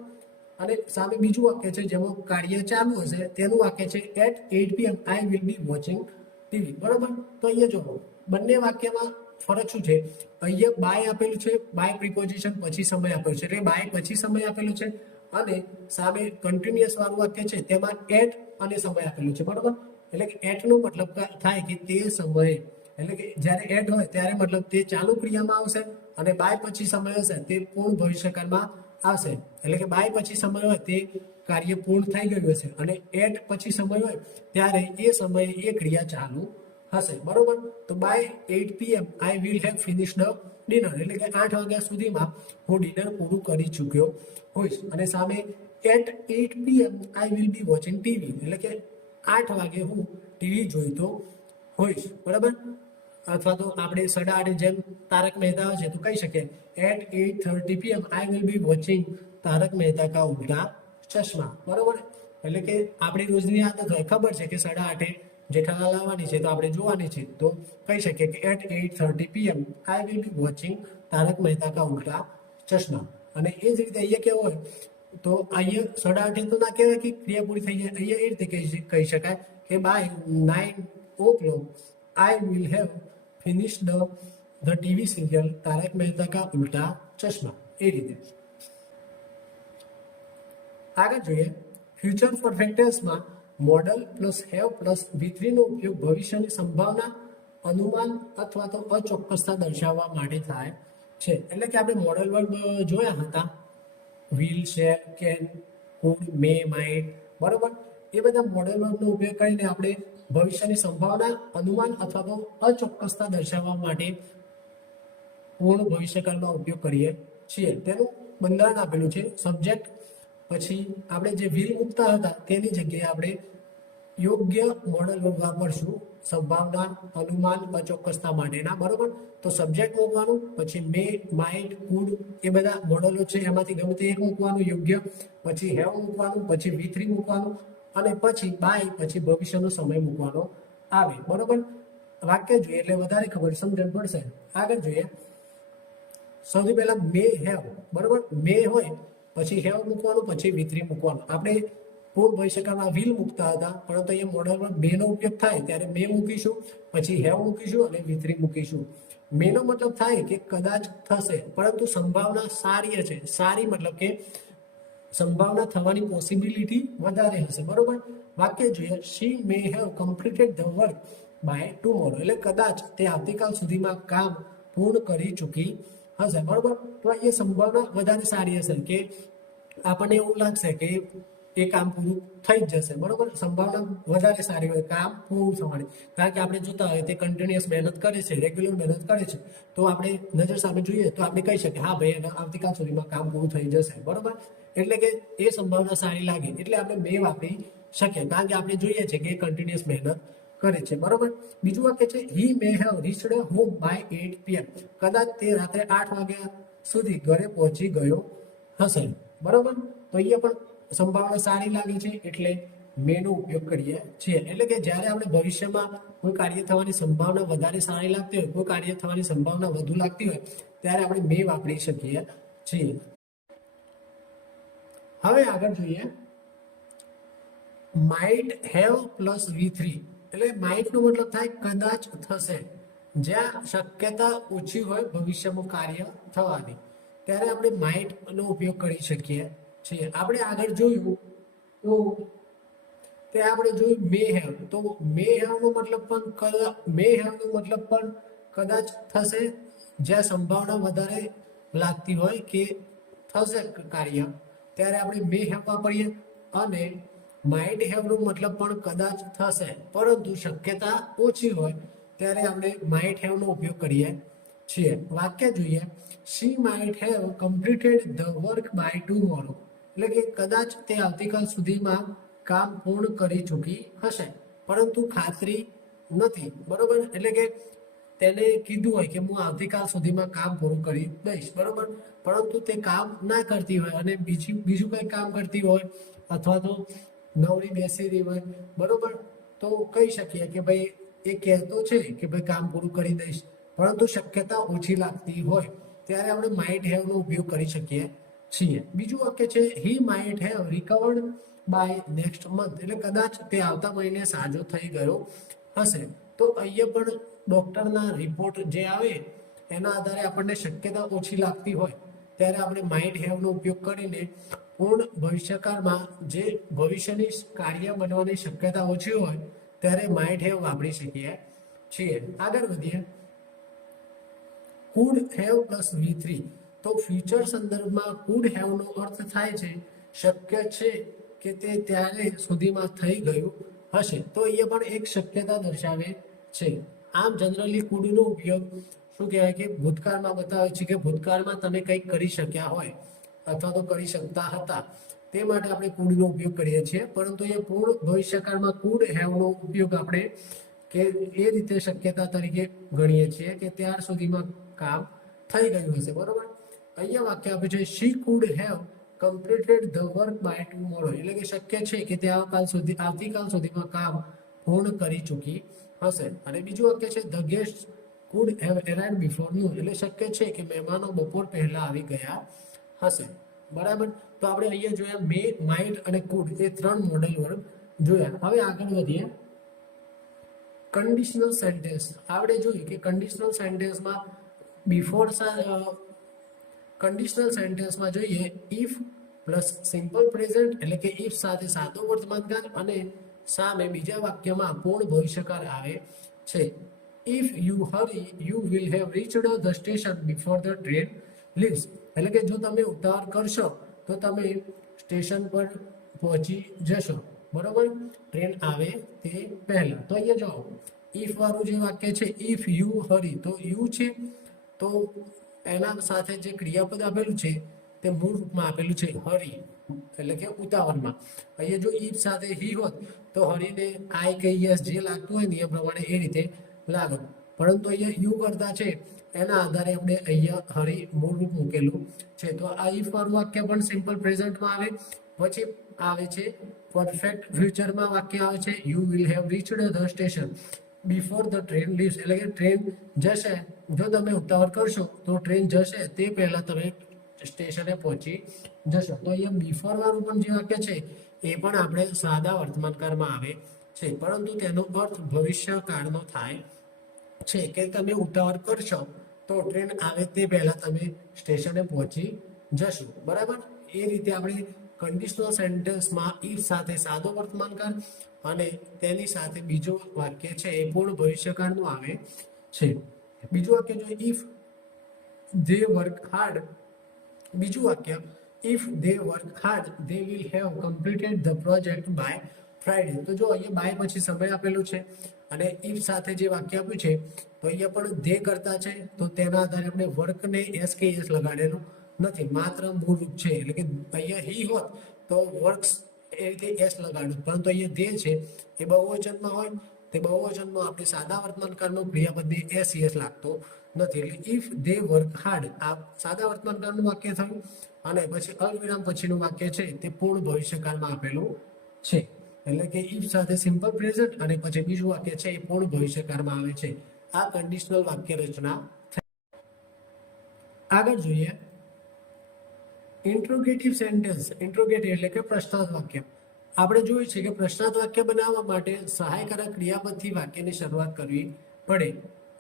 અને સામે બીજું વાક્ય છે જેમાં કાર્ય ચાલુ હશે, તેનું વાક્ય છે at 8 PM I will be watching TV. બરોબર, તો અહીંયા જો બંને વાક્યમાં ફરક શું છે, અહીંયા બાય આપેલું છે, બાય પ્રિપોઝિશન પછી સમય આપેલું છે, એટલે બાય પછી સમય આપેલું છે, અને સામે કન્ટિન્યુઅસ વાળું વાક્ય છે તેમાં એટ અને સમય આપેલું છે. બરોબર, એટલે કે એટ નો મતલબ થાય કે તે સમયે, એટલે કે જ્યારે એટ હોય ત્યારે મતલબ તે ચાલુ ક્રિયામાં આવશે અને બાય પછી સમય હશે તે પૂર્ણ ભવિષ્યકાળમાં આવશે. એટલે કે બાય પછી સમય હોય તે કાર્ય પૂર્ણ થઈ ગયું હશે અને એટ પછી સમય હોય ત્યારે એ સમયે એ ક્રિયા ચાલુ હશે. બરોબર, તો by 8 PM I will have finish the dinner, એટલે કે 8 વાગ્યા સુધીમાં હું ડિનર પૂરું કરી ચૂક્યો હોઈશ. અને સામે at 8 PM I will be watching TV, એટલે કે 8 વાગે હું ટીવી જોઈતો હોઈશ. બરાબર, અથવા તો આપણે 8:30 જેમ તારક મહેતા છે તો કહી શકીએ at 8:30 PM I will be watching Taarak Mehta કા ઉલ્ટા ચશ્મા. બરોબર, એટલે કે આપણી રોજની આદત હોય, ખબર છે કે 8:30 જેઠાલાલ આવવાની છે તો આપણે જોવાની છે, તો કહી શકીએ કે at 8:30 PM I will be watching Taarak Mehta કા ઉલ્ટા ચશ્મા. અને એ જ રીતે અહીંયા કેવું હોય તો અહીંયા 8:30 તો ના કહેવાય કે ક્રિયા પૂરી થઈ જાય, અહીંયા એ રીતે કહી શકાય કે by 9 o'clock I will have finish the TV serial Tarak Mehta કા ઉલ્ટા ચશ્મા. એ રીતે આગળ જોઈએ. ફ્યુચર પરફેક્ટ ટેન્સમાં modal plus have plus V3 નો ઉપયોગ ભવિષ્યની સંભાવના, અનુમાન અથવા તો અચોક્કસતા દર્શાવવા માટે થાય છે. એટલે કે આપણે મોડલ વર્બ જોયા હતા, will, shall, can, could, may, might. બરોબર, એ બધા મોડલ વર્બનો ઉપયોગ કરીને આપણે ભવિષ્યની સંભાવના, અનુમાન અથવા તો અચોક્કસતા દર્શાવવા માટે પૂર્ણ ભવિષ્યકાળમાં ઉપયોગ કરીએ છીએ. તેનું બંધારણ આપેલું છે. સબ્જેક્ટ પછી આપણે જે વિલ મૂકતા હતા તેની જગ્યાએ આપણે યોગ્ય મોડલ વર્બ વાપરશું સંભાવના, અનુમાન, અચોક્કસતા માટેના. બરોબર, તો સબ્જેક્ટ મૂકવાનું, પછી મે, માઇટ, કુડ એ બધા મોડલો છે એમાંથી ગમે તે એક મૂકવાનું યોગ્ય, પછી હેવ મૂકવાનું, પછી V3 મૂકવાનું અને પછી બાય પછી ભવિષ્યનો સમય મૂકવાનો આવે. બરોબર, વાક્ય જોઈએ એટલે વધારે ખબર સમજણ પડશે. આગળ જોઈએ. સૌથી પહેલા મે હેવ. બરોબર, મે હોય પછી હેવ મૂકવાનું, પછી V3 મૂકવાનું. આપણે પૂર્ણ ભવિષ્યકાળમાં વિલ મૂકતા હતા, પરંતુ અહીંયા મોડલમાં બે નો ઉપયોગ થાય ત્યારે મે મૂકીશું, પછી હેવ મૂકીશું અને V3 મૂકીશું. મેનો મતલબ થાય કે કદાચ થશે, પરંતુ સંભાવના સારી છે. સારી મતલબ કે સંભાવના થવાની પોસિબિલિટી વધારે હશે. બરોબર, વાક્ય જોઈએ. She may have completed the work by tomorrow, એટલે કદાચ તે આવતીકાલ સુધીમાં કામ પૂર્ણ કરી ચૂકી હશે. બરોબર, તો એ સંભાવના વધારે સારી હશે કે આપણને એવું લાગશે કે એ કામ પૂરું થઈ જ જશે. બરોબર, સંભાવના વધારે સારી હોય કામ પૂરું થવાની, કારણ કે આપણે જોતા હોય તે કન્ટિન્યુઅસ મહેનત કરે છે, રેગ્યુલર મહેનત કરે છે, તો આપણે નજર સામે જોઈએ તો આપણે કહી શકીએ હા ભાઈ આવતીકાલ સુધીમાં કામ પૂરું થઈ જશે. બરોબર, એટલે કે એ સંભાવના સારી લાગે એટલે આપણે મે વાપરી શકીએ, કારણ કે આપણે જોઈએ છે કે એ કન્ટિન્યુઅસ મહેનત કરે છે. બરોબર, બીજું વાક્ય છે he may have reached home by 8 PM, કદાચ તે રાત્રે 8 વાગ્યા સુધી ઘરે પહોંચી ગયો હશે. બરોબર, તો અહીંયા પણ સંભાવના સારી લાગી છે એટલે મેનો ઉપયોગ કરીએ છીએ. એટલે કે જ્યારે આપણે ભવિષ્યમાં કોઈ કાર્ય થવાની સંભાવના વધારે સારી લાગતી હોય, કોઈ કાર્ય થવાની સંભાવના વધુ લાગતી હોય ત્યારે આપણે મે વાપરી શકીએ છીએ. હવે આગળ જોઈએ. માઇટ હેવ પ્લસ V3, એટલે માઇટ નો મતલબ થાય કદાચ થશે. જ્યાં શક્યતા ઓછી હોય ભવિષ્યમાં કાર્ય થવાની ત્યારે આપણે માઇટ નો ઉપયોગ કરી શકીએ છીએ. આપણે આગળ જોયું તો તે આપણે જોયું મે હેવ, તો મે હેવ નો મતલબ પણ કદાચ થશે, જ્યાં સંભાવના વધારે લાગતી હોય કે થશે કાર્ય, ત્યારે આપણે મે હેવ વાપરીએ. અને માઇટ હેવ નો મતલબ પણ કદાચ થશે પરંતુ શક્યતા ઓછી હોય ત્યારે આપણે માઇટ હેવ નો ઉપયોગ કરીએ છીએ. વાક્ય જોઈએ, she might have completed the work by tomorrow, એટલે કે કદાચ તે આવતીકાલ સુધીમાં કામ પૂર્ણ કરી ચૂકી હશે, પરંતુ ખાતરી નથી. બરોબર, એટલે કે તેને કીધું હોય કે હું આવતીકાલ સુધીમાં કામ પૂરું કરી દઈશ, બરોબર, પરંતુ તે કામ ના કરતી હોય અને બીજું કંઈ કામ કરતી હોય અથવા તો નવરી બેસી રહી હોય, બરોબર, તો કહી શકીએ કે ભાઈ એ કહેતો છે કે ભાઈ કામ પૂરું કરી દઈશ, પરંતુ શક્યતા ઓછી લાગતી હોય ત્યારે આપણે માઇટ હેવ નો ઉપયોગ કરી શકીએ છીએ. બીજું વાક્ય છે, he might have recovered by next month, એટલે કદાચ તે આવતા મહિને સાજો થઈ ગયો હશે. તો અહીંયા પણ ડોક્ટરના રિપોર્ટ જે આવે એના આધારે આપણને શક્યતા ઓછી લાગતી હોય ત્યારે આપણે માઇટ હેવ નો ઉપયોગ કરીને પૂર્ણ ભવિષ્યકાળમાં જે ભવિષ્યની કાર્ય બનવાની શક્યતા ઓછી હોય ત્યારે માઇટ હેવ વાપરી શકીએ છીએ. આગળ વધીએ, કુડ હેવ પ્લસ V3, તો ફ્યુચર સંદર્ભમાં કુડ હેવ નો અર્થ થાય છે શક્ય છે કે તે ત્યારે સુધીમાં થઈ ગયું હશે, તો અહીંયા પણ એક શક્યતા દર્શાવે છે. આમ જનરલી કુડનો ઉપયોગ શું કહેવાય કે ભૂતકાળમાં બતાવે છે કે ભૂતકાળમાં તમે કંઈક કરી શક્યા હોય અથવા તો કરી શકતા હતા, તે માટે આપણે કુડનો ઉપયોગ કરીએ છીએ. પરંતુ એ પૂર્ણ ભવિષ્યકાળમાં કુડ હેવનો ઉપયોગ આપણે કે એ રીતે શક્યતા તરીકે ગણીએ છીએ કે ત્યાર સુધીમાં કામ થઈ ગયું હશે. બરોબર, અહીંયા વાક્ય આપ્યું છે, she could have completed the work by tomorrow, એટલે કે શક્ય છે કે તે આવતીકાલ સુધીમાં કામ પૂર્ણ કરી ચૂકી હશે. અને બીજું વાક્ય છે, the guest could have arrived before noon, એટલે શક્ય છે કે મહેમાનો બપોર પહેલા આવી ગયા હશે. બરાબર, તો આપણે અહીંયા જોયા મે, માઇટ અને કુડ, એ 3 મોડેલ વર્ગ જોયા. હવે આગળ વધીએ, કન્ડિશનલ સેન્ટેન્સ. આપણે જોયું કે કન્ડિશનલ સેન્ટેન્સમાં કન્ડિશનલ સેન્ટેન્સમાં જોઈએ ઇફ પ્લસ સિમ્પલ પ્રેઝન્ટ, એટલે કે ઇફ સાથે સાદો વર્તમાનકાળ અને સામે બીજા વાક્યમાં પૂર્ણ ભવિષ્યકાળ આવે છે. If you Hari you will have reached the station before the train leaves, એટલે કે જો તમે ઉતાવળ કરશો તો તમે સ્ટેશન પર પહોંચી જશો, બરોબર, ટ્રેન આવે તે પહેલા. તો અહીંયા જાઓ, ઇફ વાળું જે વાક્ય છે ઇફ યુ હરી, તો યુ છે તો એના સાથે જે ક્રિયાપદ આપેલું છે તે મૂળ રૂપમાં આપેલું છે હરી, એટલે કે ઉતાવળમાં. અહીંયા જો ઇફ સાથે હી હોત તો હરીને આઈ કે યસ જે લાગતું હોય નિયમ પ્રમાણે એ રીતે લાગે, પરંતુ અહીંયા યુ કરતા છે એના આધારે આપણે અહીંયા હરી મૂળ રૂપ મૂકેલું છે. તો આ ઇફ વાળું વાક્ય પણ સિમ્પલ પ્રેઝન્ટમાં આવે. પછી આવે છે પરફેક્ટ ફ્યુચરમાં વાક્ય આવે છે, you will have reached the station before the train leaves, એટલે કે ટ્રેન જશે, જો તમે ઉતાવળ કરશો તો ટ્રેન જશે તે પહેલા તમે સ્ટેશને પહોંચી જશો. તો અહીંયા બિફોર વાળું પણ જે વાક્ય છે એ પણ આપણે સાદા વર્તમાનકાળમાં આવે છે, પરંતુ તેનો અર્થ ભવિષ્યકાળનો થાય છે કે તમે ઉતાવળ કરશો તો ટ્રેન આવે તે પહેલા તમે સ્ટેશને પહોંચી જશો. બરાબર, એ રીતે આપણે કન્ડિશનલ સેન્ટેન્સમાં ઇફ સાથે સાદો વર્તમાનકાળ અને તેની સાથે બીજો વાક્ય છે એ પૂર્ણ ભવિષ્યકાળનું આવે છે. બીજું વાક્ય જો ઇફ ધે વર્ક હાર્ડ, બીજું વાક્ય if they work hard they will have completed the project by Friday. તો જો અહીંયા બાય પછી સમય આપેલું છે અને ઇફ સાથે જે વાક્ય આપ્યું છે તો અહીંયા પણ ધે કરતા છે, તો તેના આધારે આપણે વર્કને એસ કે એસ લગાડેલું નથી, માત્ર મૂળ રૂપ છે. એટલે કે અહીંયા હી હોત તો વર્ક્સ એ રીતે એસ લગાડ્યું, પરંતુ અહીંયા ધે છે એ બહુવચનમાં હોય, તે બહુવચનમાં આપણે સાદા વર્તમાનકાળનો ક્રિયાપદને એસ યસ લાગતો નથી. એટલે ઇફ ધે વર્ક હાર્ડ આ સાદા વર્તમાનકાળનું વાક્ય થયું અને પછી અલ્પવિરામ પછીનું વાક્ય છે તે પૂર્ણ ભવિષ્યકાળમાં આપેલું છે. એટલે કે ઇફ સાથે સિમ્પલ પ્રેઝન્ટ અને પછી બીજું વાક્ય છે એ પૂર્ણ ભવિષ્યકાળમાં આવે છે. આ કન્ડિશનલ વાક્ય રચના. આગળ જોઈએ ઇન્ટ્રોગેટિવ સેન્ટેન્સ. ઇન્ટ્રોગેટિવ એટલે કે પ્રશ્નાર્થ વાક્ય. આપણે જોયું છે કે પ્રશ્નાર્થ વાક્ય બનાવવા માટે સહાયકારક ક્રિયાપદથી વાક્યની શરૂઆત કરવી પડે.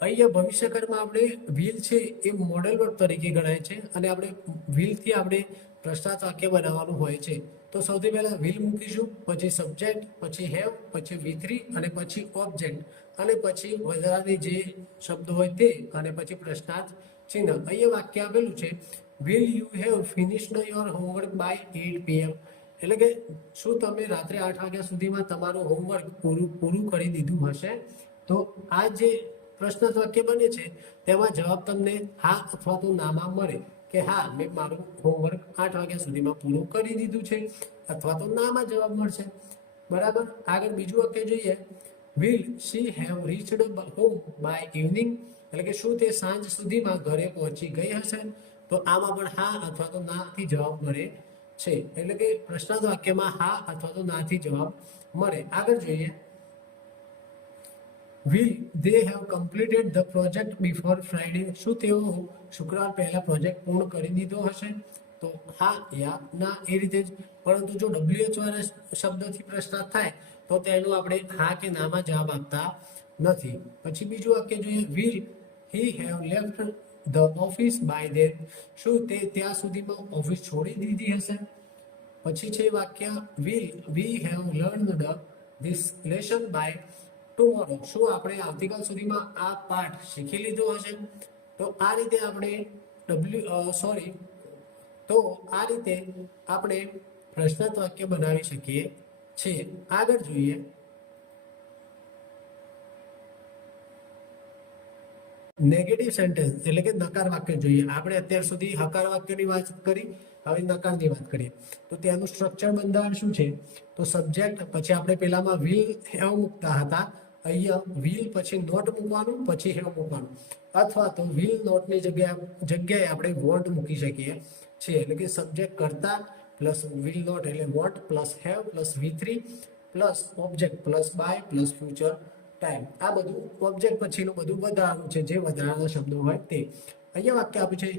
અહીંયા ભવિષ્યકાળમાં આપણે વિલ છે એ મોડેલ વર્બ તરીકે ગણાય છે અને આપણે વિલથી આપણે પ્રશ્નાર્થ વાક્ય બનાવવાનું હોય છે. તો સૌથી પહેલા વિલ મૂકીશું, પછી સબ્જેક્ટ, પછી હેવ, પછી V3 અને પછી ઓબ્જેક્ટ અને પછી વધારાની જે શબ્દો હોય તે અને પછી પ્રશ્નાર્થ ચિહ્ન. અહીંયા વાક્ય આપેલું છે will you have finished your homework by 8 PM, એટલે કે શું તમે રાત્રે 8 વાગ્યા સુધીમાં તમારું હોમવર્ક પૂરું કરી દીધું હશે? તો આ જે પ્રશ્નાર્થ વાક્ય બને છે તેમાં જવાબ તમને હા અથવા તો નામાં મળે કે હા મેં મારું હોમવર્ક 8 વાગ્યા સુધીમાં પૂરું કરી દીધું છે, અથવા તો નામાં જવાબ મળશે. બરાબર. આગળ બીજું વાક્ય જોઈએ, will she have reached home by evening, એટલે કે શું તે સાંજ સુધીમાં ઘરે પહોંચી ગઈ હશે? તો આમાં પણ હા અથવા તો ના થી જવાબ મળે છે, એટલે કે પ્રશ્નાર્થ વાક્યમાં હા અથવા તો ના થી જવાબ મળે. આગળ જોઈએ, will they have completed the project before Friday, શું તેઓ શુક્રવાર પહેલા પ્રોજેક્ટ પૂર્ણ કરી દીધો હશે? તો હા યા ના એ રીતે જ. પરંતુ જો WH વાળા શબ્દથી પ્રશ્નાર્થ થાય તો તેનું આપણે હા કે નામાં જવાબ આપતા નથી. પછી બીજું વાક્ય જોઈએ, will he have left the office by then, શું તે ત્યાં સુધીમાં ઓફિસ છોડી દીધી હશે? પછી છે વાક્ય will we have learned this lesson by tomorrow, શું આપણે આવતીકાલ સુધીમાં આ પાઠ શીખી લીધો હશે? તો આ રીતે આપણે પ્રશ્નાર્થ વાક્ય બનાવી શકીએ છીએ. આગળ જોઈએ, નેગેટિવ સેન્ટેન્સ એટલે કે નકાર વાક્ય જોઈએ. આપણે અત્યાર સુધી હકાર વાક્યની વાત કરી, હવે નકારની વાત કરીએ. તો તેનું સ્ટ્રક્ચર બંધારણ શું છે? તો સબ્જેક્ટ, પછી આપણે પેલામાં વિલ હેવ મૂકતા હતા, અહીંયા વિલ પછી નોટ મૂકવાનું, પછી હેવ મૂકવાનું, અથવા તો વિલ નોટની જગ્યાએ આપણે વોન્ટ મૂકી શકીએ છીએ. એટલે કે સબ્જેક્ટ કરતા પ્લસ વિલ નોટ એટલે won't plus have plus V3 plus object plus by plus future time. આ બધું ઓબ્જેક્ટ પછીનું બધું વધારાનું છે, જે વધારાના શબ્દો હોય તે. અહીંયા વાક્ય આપ્યું છે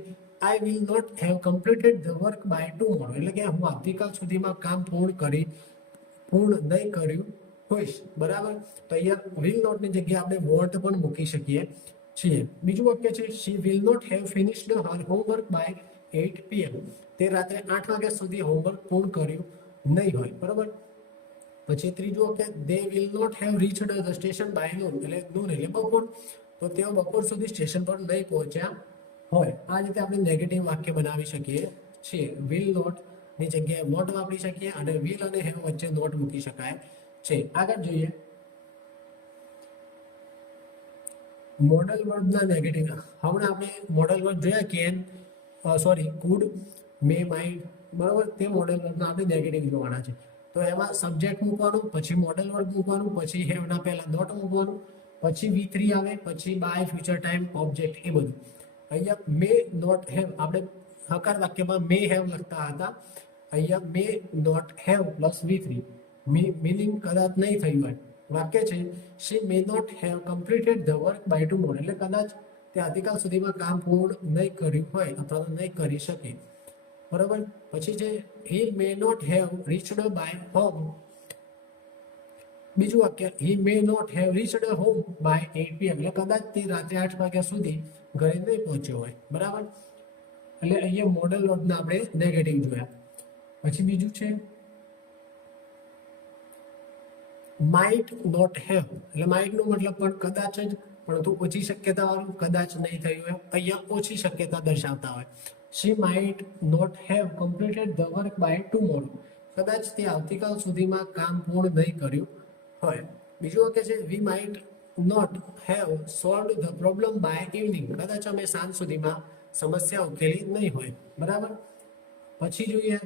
I will not have completed the work by tomorrow, એટલે કે હું આવતીકાલ સુધીમાં કામ પૂર્ણ નહીં કર્યું હોઈશ. બરાબર. તો અહીંયા વિલ નોટની જગ્યાએ આપણે વોન્ટ પણ મૂકી શકીએ છીએ. બીજું વાક્ય છે she will not have finished her homework by 8 PM, તે રાત્રે 8 વાગ્યા સુધી હોમવર્ક પૂર્ણ કર્યું નહીં હોય. બરાબર. પછી ત્રીજું વાક્ય they will not have reached the station by noon, એટલે નૂન એટલે બપોર, તો તેઓ બપોર સુધી સ્ટેશન પર નહીં પહોંચ્યા હોય. આ રીતે આપણે નેગેટિવ વાક્ય બનાવી શકીએ છીએ. વિલ નોટ ની જગ્યાએ વોન્ટ વાપરી શકીએ અને વિલ અને હેવ વચ્ચે નોટ મૂકી શકાય છે. આગળ જોઈએ, મોડલ વર્બના નેગેટિવ. હમણાં આપણે મોડલ વર્બ જોયા કેન, કુડ, મે, માઇટ. બરાબર. તે મોડલ વર્બના આપણે નેગેટિવ જોવાના છે. તો એમાં સબ્જેક્ટ મૂકવાનું, પછી મોડલ વર્બ મૂકવાનું, પછી હેવના પહેલા નોટ મૂકવાનું, પછી V3 આવે, પછી બાય ફ્યુચર ટાઈમ ઓબ્જેક્ટ, એ બધું. અહીંયા મે નોટ હેવ આપણે હકાર વાક્યમાં મે હેવ લખતા હતા, અહીંયા may not have plus V3, meaning કદાચ નહીં થયું હોય. વાક્ય છે she may not have completed the work by tomorrow, એટલે કદાચ તે આવતીકાલ સુધીમાં કામ પૂર્ણ નહીં કર્યું હોય અથવા તો નહીં કરી શકે. બરાબર. પછી છે he may not have reached by home. બીજું વાક્ય he may not have reached home by 8 PM, એટલે કદાચ તે રાત્રે 8 વાગ્યા સુધી ઘરે નહીં પહોંચ્યો હોય. બરાબર. એટલે અહીંયા મોડલ વર્બના આપણે નેગેટિવ જોયા. પછી બીજું છે માઇટ નોટ હેવ, એટલે માઇટ નો મતલબ પણ કદાચ જ, પરંતુ ઓછી શક્યતા વાળું, કદાચ નહીં થયું હોય. અહીંયા ઓછી શક્યતા દર્શાવતા હોય. She might not have completed the work by tomorrow, કદાચ તે આવતીકાલ સુધીમાં કામ પૂર્ણ નહીં કર્યું હોય. બીજું વાક્ય છે we might not have solved the problem by evening, કદાચ અમે સાંજ સુધીમાં સમસ્યા ઉકેલી નહીં હોય. બરાબર. પછી જોઈએ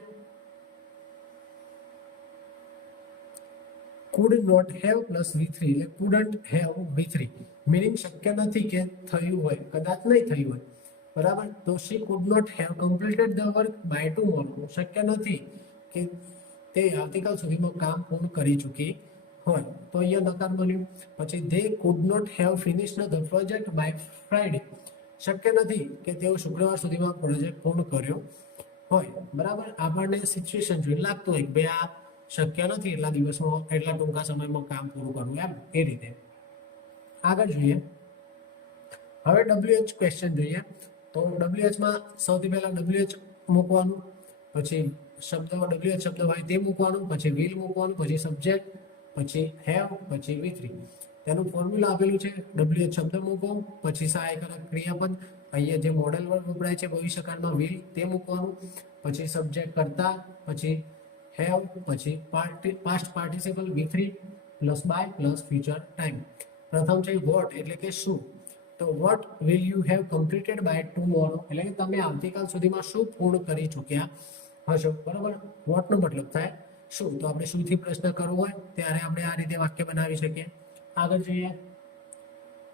could not have plus V3, એટલે couldn't have V3, મીનિંગ શક્ય નથી કે થયું હોય, કદાચ નહીં થયું હોય. બરાબર. તો she could not have completed the work by tomorrow, શક્ય નથી કે તે આવતીકાલ સુધીમાં કામ પૂર્ણ કરી ચૂકી હોય. તો અહીંયા નકાર બન્યું. પછી they could not have finished the project by Friday, શક્ય નથી કે તેઓ શુક્રવાર સુધીમાં પ્રોજેક્ટ પૂર્ણ કર્યો હોય. બરાબર. આપણને સિચ્યુએશન જોઈને લાગતું હોય કે ભાઈ આ શક્ય નથી એટલા દિવસમાં, એટલા ટૂંકા સમયમાં કામ પૂરું કરવું, એમ એ રીતે. આગળ જોઈએ, હવે WH ક્વેશ્ચન જોઈએ. તો WH માં સૌથી પહેલા WH મૂકવાનું, પછી શબ્દ WH શબ્દ હોય તે મૂકવાનું, પછી will મૂકવાનું, પછી સબ્જેક્ટ, પછી have, પછી V3. તેનું ફોર્મ્યુલા આપેલું છે. WH શબ્દ મૂકો, પછી સહાયક ક્રિયાપદ, અહીંયા જે મોડેલ વર્ડ વપરાય છે ભવિષ્યકાળમાં will તે મૂકવાનું, પછી સબ્જેક્ટ કરતા, પછી have, પછી past participle V3 plus by plus future time. પ્રથમ છે વોટ એટલે કે શું. તો what will you have completed by tomorrow એટલે કે તમે આવતીકાલ સુધીમાં શું પૂર્ણ કરી ચૂક્યા હશો. બરાબર, વોટનો મતલબ થાય શું. તો આપણે શુંથી પ્રશ્ન કરવો હોય ત્યારે આપણે આ રીતે વાક્ય બનાવી શકીએ. આગળ જોઈએ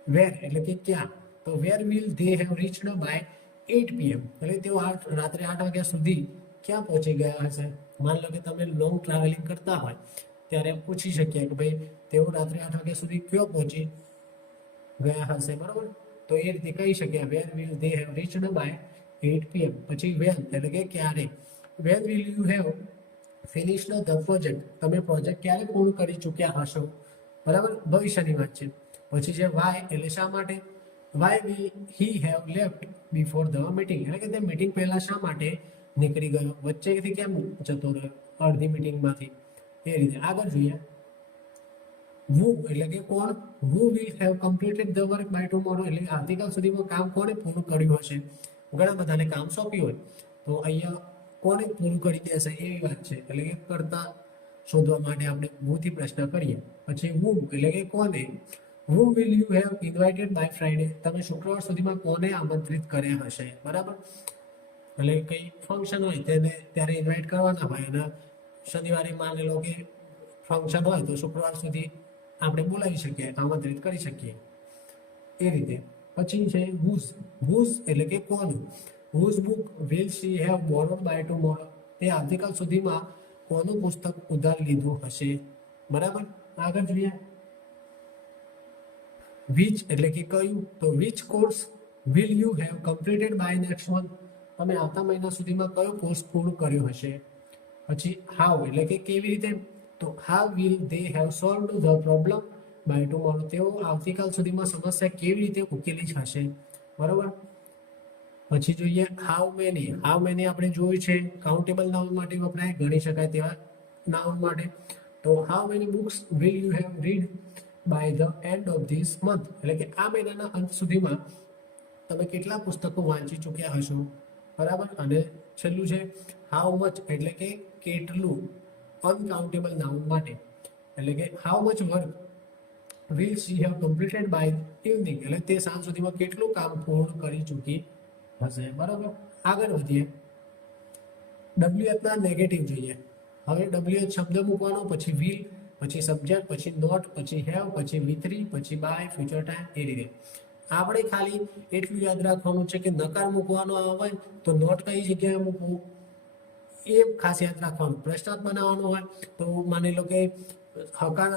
વેર એટલે કે ક્યાં. તો where will they have reached by 8 PM એટલે તેઓ રાત્રે 8 વાગ્યા સુધી ક્યાં પહોંચી ગયા હશે. માની લો કે તમે લોંગ ટ્રાવેલિંગ કરતા હોય ત્યારે પૂછી શકીએ કે ભાઈ તેઓ રાત્રે 8 વાગ્યા સુધી ક્યાં પહોંચી ગયા હશે. બરાબર, તો એ રીતે કહી શકીએ where will they have reached by 8 PM. પછી વેન એટલે કે ક્યારે. When will you have finished the project તમે પ્રોજેક્ટ ક્યારે પૂર્ણ કરી ચૂક્યા હશો. બરાબર, ભવિષ્યની વાત છે. પછી છે વાય એટલે શા માટે. Why will he have left before the meeting એટલે કે તે મીટિંગ પહેલા શા માટે નીકળી ગયો, વચ્ચેથી કેમ જતો રહ્યો અડધી મીટિંગમાંથી. એ રીતે આગળ જોઈએ who એટલે કે કોણ. who will have completed the work by tomorrow એટલે આવતીકાલ સુધીમાં કામ કોણે પૂર્ણ કર્યું હશે. ઘણા બધાને કામ સોંપ્યું હોય તો અહીંયા કોણે પૂરું કરી દેશે એવી વાત છે. એટલે કે કરતા શોધવા માટે આપણે who થી પ્રશ્ન કરીએ. પછી whom એટલે કે કોને. whom will you have invited by Friday તમે શુક્રવાર સુધીમાં કોને આમંત્રિત કર્યા હશે. બરાબર, એટલે કંઈ ફંક્શન હોય તેને ત્યારે ઇન્વાઇટ કરવાના હોય અને શનિવારે માની લો કે ફંક્શન હોય તો શુક્રવાર સુધી આપણે બોલાવી શકીએ, આમંત્રિત કરી શકીએ એ રીતે. પછી છે whose. whose એટલે કે કોનું. whose book will she have borrowed by tomorrow તે આવતીકાલ સુધીમાં કોનું પુસ્તક ઉધાર લીધું હશે. બરાબર, આગળ જોઈએ which એટલે કે કયું. તો which course will you have completed by next month તમે આવતા મહિના સુધીમાં કયો કોર્સ પૂર્ણ કર્યો હશે. પછી how એટલે કે કેવી રીતે. તો how will they have solved the problem by tomorrow તેઓ આવતીકાલ સુધીમાં સમસ્યા કેવી રીતે ઉકેલી હશે. બરાબર, પછી જોઈએ how many. how many આપણે જોયું છે કાઉન્ટેબલ નાઉન માટે વપરાય, ગણી શકાય તેવા નાઉન માટે. તો how many books will you have read by the end of this month એટલે કે આ મહિનાના અંત સુધીમાં તમે કેટલા પુસ્તકો વાંચી ચૂક્યા હશો. બરાબર, અને છેલ્લું છે હાઉ મચ એટલે કે કેટલું અનકાઉન્ટેબલ નાઉન માટે. એટલે કે how much work will she have completed by evening એટલે તે સાંજ સુધીમાં કેટલું કામ પૂર્ણ કરી ચૂકી હશે. બરાબર, આગળ વધીએ WH ના નેગેટિવ જોઈએ. હવે WH શબ્દ મૂકવાનો, પછી વિલ, પછી સબ્જેક્ટ, પછી નોટ, પછી હેવ, પછી V3, પછી બાય, ફ્યુચર ટાઈમ એ રીતે. આપણે ખાલી એટલું યાદ રાખવાનું છે કે નકાર મૂકવાનો આવે તો નોટ કઈ જગ્યાએ મૂકવું એ ખાસ યાદ રાખવાનું. પ્રશ્નાર્થ બનાવવાનો હોય તો માની લો કે હકાર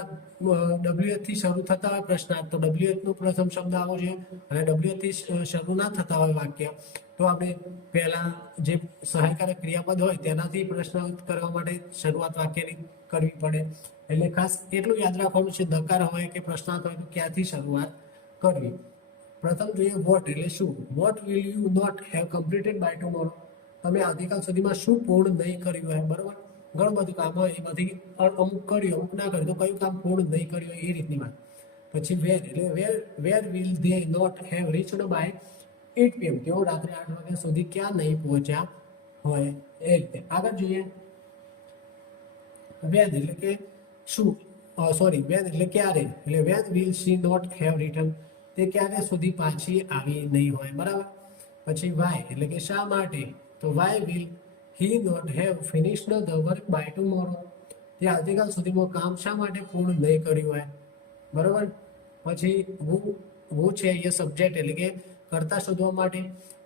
WH થી શરૂ થતા હોય પ્રશ્નાર્થ તો WH નો પ્રથમ શબ્દ આવવો જોઈએ અને WH થી શરૂ ના થતા હોય વાક્ય તો આપણે પહેલા જે સહાયકારક ક્રિયાપદ હોય તેનાથી પ્રશ્નાર્થ કરવા માટે શરૂઆત વાક્યની કરવી પડે. એટલે ખાસ એટલું યાદ રાખવાનું છે નકાર હોય કે પ્રશ્નાર્થ હોય તો ક્યાંથી શરૂઆત કરવી. પ્રથમ જોઈએ વોટ એટલે શું. What will you not have completed by tomorrow તમે આવતીકાલ સુધીમાં શું પૂર્ણ નહીં કર્યું હોય. બરોબર, ઘણું બધું કામ હોય એ બધી અમુક કર્યું અમુક ના કર્યું તો કયું કામ પૂર્ણ નહીં કર્યું હોય એ રીતની વાત. પછી વેર એટલે where will they not have reached by 8 PM તેઓ રાત્રે 8 વાગ્યા સુધી ક્યાં નહીં પહોંચ્યા હોય એ રીતે. આગળ જોઈએ વેન એટલે કે શું વેન એટલે ક્યારે. એટલે when will she not have return તે ક્યારે સુધી પાછી આવી નહીં હોય. બરાબર, પછી વાય એટલે કે શા માટે. તો why will he not have finished the work by tomorrow તે આવતીકાલ સુધીમાં કામ શા માટે પૂર્ણ નહીં કર્યું હોય. બરાબર, પછી હુ છે એ સબ્જેક્ટ એટલે કે કરતા શોધવા માટે.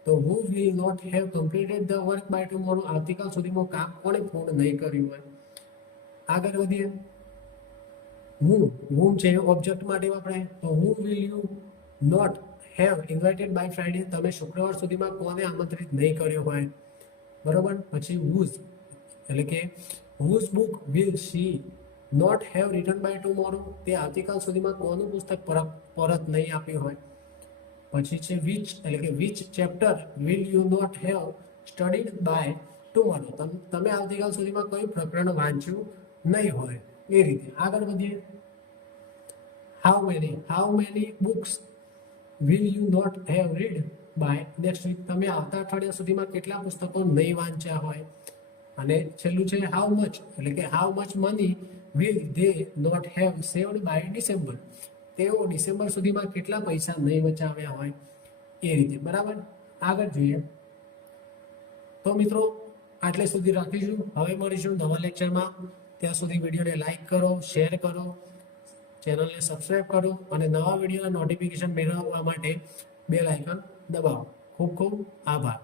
તો who will not have completed the work by tomorrow આવતીકાલ સુધીમાં કામ કોણે પૂર્ણ નહીં કર્યું હોય. આગળ વધીએ whom છે ઓબ્જેક્ટ માટે વપરાય. તો who will you not have invited by Friday તમે શુક્રવાર સુધીમાં કોને આમંત્રિત નહીં કર્યો હોય. બરોબર, પછી whose એટલે કે whose book will she not have written by tomorrow તે આવતીકાલ સુધીમાં કોનું પુસ્તક પરત નહીં આપ્યું હોય. પછી છે which એટલે કે which chapter will you not have studied by tomorrow, તમે આવતીકાલ સુધીમાં કોઈ પ્રકરણ વાંચ્યું નહીં હોય એ રીતે. આગળ વધીએ. How many books will you not have read by next week, તમે આવતા અઠવાડિયા સુધીમાં કેટલા પુસ્તકો નહીં વાંચ્યા હોય. અને છેલ્લું છે હાઉ મચ, એટલે કે how much money will they not have saved by December, તેઓ ડિસેમ્બર સુધીમાં કેટલા પૈસા નહીં બચાવ્યા હોય એ રીતે. બરાબર, આગળ જોઈએ. તો મિત્રો આટલે સુધી રાખીશું. હવે મળીશું નવા લેક્ચરમાં. ત્યાં સુધી વિડીયોને લાઈક કરો, શેર કરો, ચેનલને સબસ્ક્રાઇબ કરો અને નવા વિડીયોના નોટિફિકેશન મેળવવા માટે બેલ આઇકન દબાવો. ખૂબ ખૂબ આભાર.